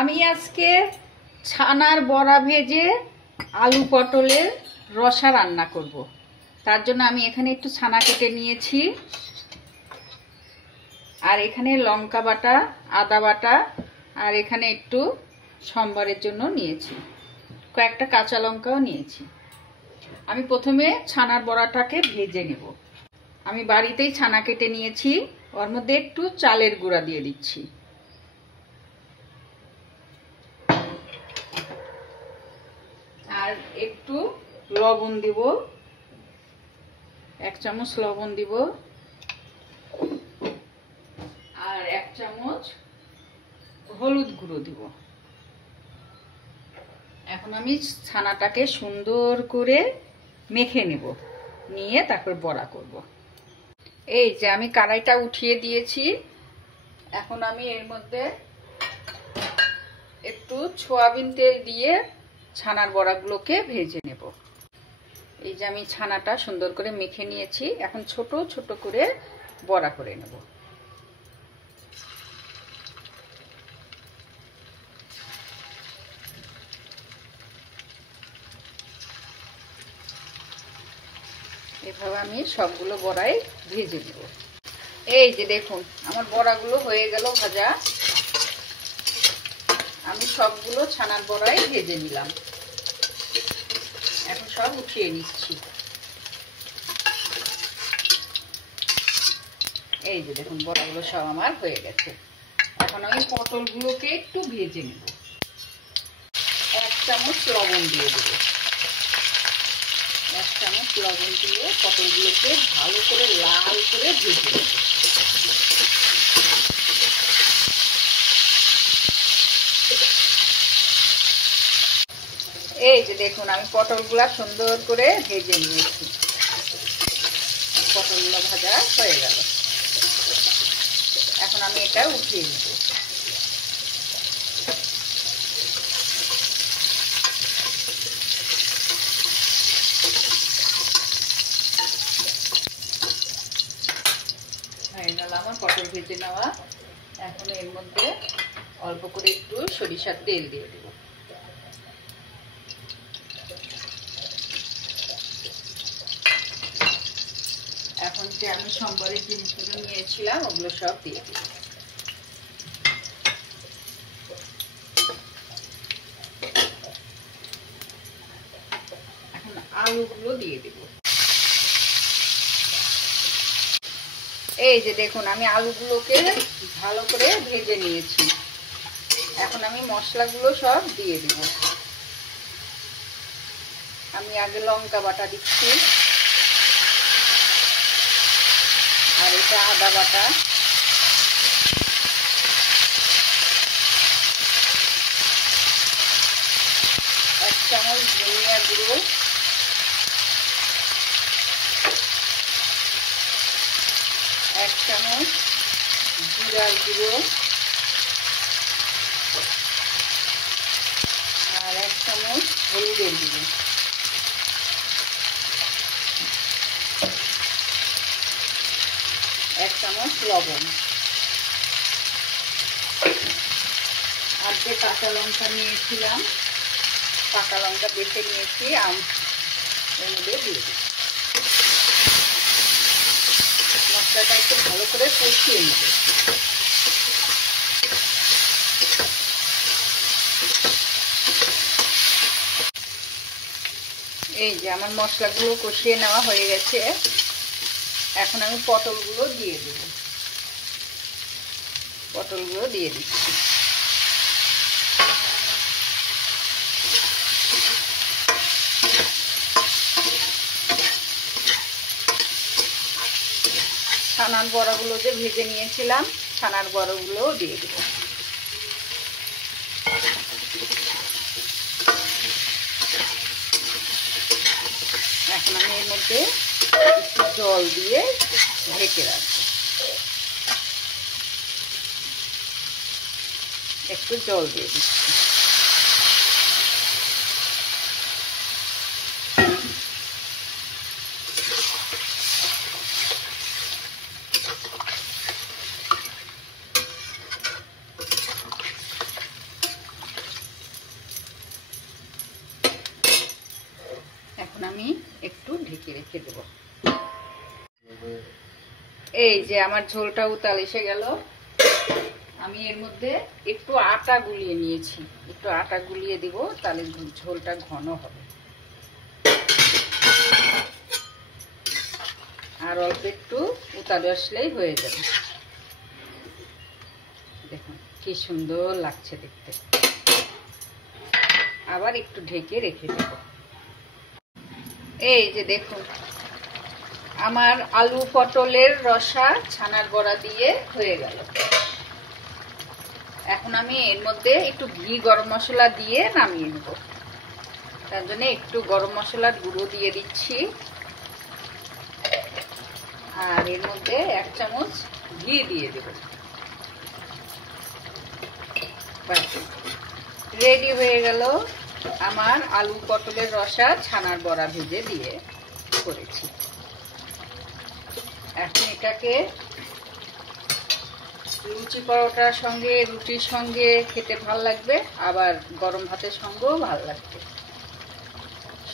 আমি আজকে ছানার বড়া ভেজে আলু পটলের রসা রান্না করব। তার জন্য আমি এখানে একটু ছানা কেটে নিয়েছি, আর এখানে লঙ্কা বাটা, আদা বাটা, আর এখানে একটু সম্বরের জন্য নিয়েছি, কয়েকটা কাঁচা লঙ্কাও নিয়েছি। আমি প্রথমে ছানার বড়াটাকে ভেজে নেব। আমি বাড়িতেই ছানা কেটে নিয়েছি, ওর মধ্যে একটু চালের গুঁড়া দিয়ে দিচ্ছি। আর একটু লবণ দিব, 1 চামচ লবণ দিব, আর 1 চামচ হলুদ গুঁড়ো দিব। এখন আমি ছানাটাকে সুন্দর করে মেখে নেব, নিয়ে তারপর বড়া করব। এই যে আমি কড়াইটা উঠিয়ে দিয়েছি। এখন আমি এর মধ্যে একটু সয়াবিন তেল দিয়ে ছানার বড়াগুলোকে ভেজে নেব। এই যে আমি ছানাটা সুন্দর করে মেখে নিয়েছি, এখন ছোট ছোট করে বড়া করে নেব। এভাবে আমি সবগুলো বড়াই ভেজে নেব। এই যে দেখুন আমার বড়াগুলো হয়ে গেল ভাজা। আমি সবগুলো ছানার বড়াই ভেজে নিলাম, এখন সব উঠিয়ে নিচ্ছি। এই যে দেখুন বড়াগুলো সব আমার হয়ে গেছে। এখন আমি পটলগুলোকে একটু ভেজে নেব। 1 চামচ লবণ দিয়ে দেব। 1 চামচ লবণ দিয়ে পটলগুলোকে ভালো করে লাল করে ভেজে নেব। এই যে দেখুন আমি পটলগুলা সুন্দর করে ভেজে নিয়েছি। পটলগুলো ভাজা হয়ে গেল, এখন আমি এটা উঠিয়ে নেব। হয়ে গেল আমার পটল ভেজে নেওয়া। এখন এর মধ্যে অল্প করে একটু সরিষার তেল দিয়ে দেব। এখন যে আমি সম্বরের জিনিসগুলো নিয়েছিলাম ওগুলো সব দিয়ে দেব। এখন আলুগুলো দিয়ে দেব। এই যে দেখুন আমি আলুগুলোকে ভালো করে ভেজে নিয়েছি। এখন আমি মশলাগুলো সব দিয়ে দিব। আমি আগে লঙ্কা বাটা দিচ্ছি, আর এটা আদা বাটা, এক চামচ ধনিয়া গুঁড়ো, 1 চামচ জিরার গুঁড়ো, আর 1 চামচ হলুদের গুঁড়ো, 1 চামচ লবণ, আর যে কাঁচা লঙ্কা নিয়েছিলাম, পাকা লঙ্কা বেটে নিয়েছি, এর মধ্যে দিয়ে দিই। মশলাটা একটু ভালো করে কষিয়ে নেব। এই যে আমার মশলাগুলো কষিয়ে নেওয়া হয়ে গেছে। এখন আমি পটলগুলো দিয়ে দেব। পটলগুলো দিয়ে দিচ্ছি। ছানার বড়াগুলো যে ভেজে নিয়েছিলাম, ছানার বড়াগুলোও দিয়ে দেব। এখন আমি এর মধ্যে একটু জল দিয়ে ঢেকে রাখবো। একটু জল দিয়ে দিচ্ছি। রেখে দেব। এই যে আমার ঝোলটা উতাল এসে গেল। আমি এর মধ্যে একটু আটা গুলিয়ে নিয়েছি, একটু আটা গুলিয়ে দিব, তাহলে ঝোলটা ঘন হবে। আর অল্প একটু উতাল আসলেই হয়ে যাবে। দেখুন কি সুন্দর লাগছে দেখতে। আবার একটু ঢেকে রেখে দেব। এই যে দেখুন আমার আলু পটলের রসা ছানার বড়া দিয়ে হয়ে গেল। এখন আমি এর মধ্যে একটু ঘি গরম মশলা দিয়ে নামিয়ে নেব। তার জন্য একটু গরম মশলার গুঁড়ো দিয়ে দিচ্ছি, আর এর মধ্যে 1 চামচ ঘি দিয়ে দেব। রেডি হয়ে গেল আমার আলু পটলের রসা ছানার বড়া ভেজে দিয়ে করেছি। এখন এটাকে লুচি পরোটার সঙ্গে, রুটির সঙ্গে খেতে ভাল লাগবে, আবার গরম ভাতের সঙ্গেও ভাল লাগবে।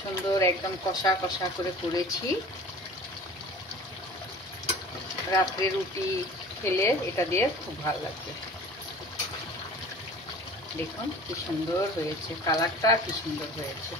সুন্দর একদম কষা কষা করে করেছি। রাত্রে রুটি খেলে এটা দিয়ে খুব ভাল লাগবে। দেখুন কি সুন্দর হয়েছে, কালারটা কি সুন্দর হয়েছে।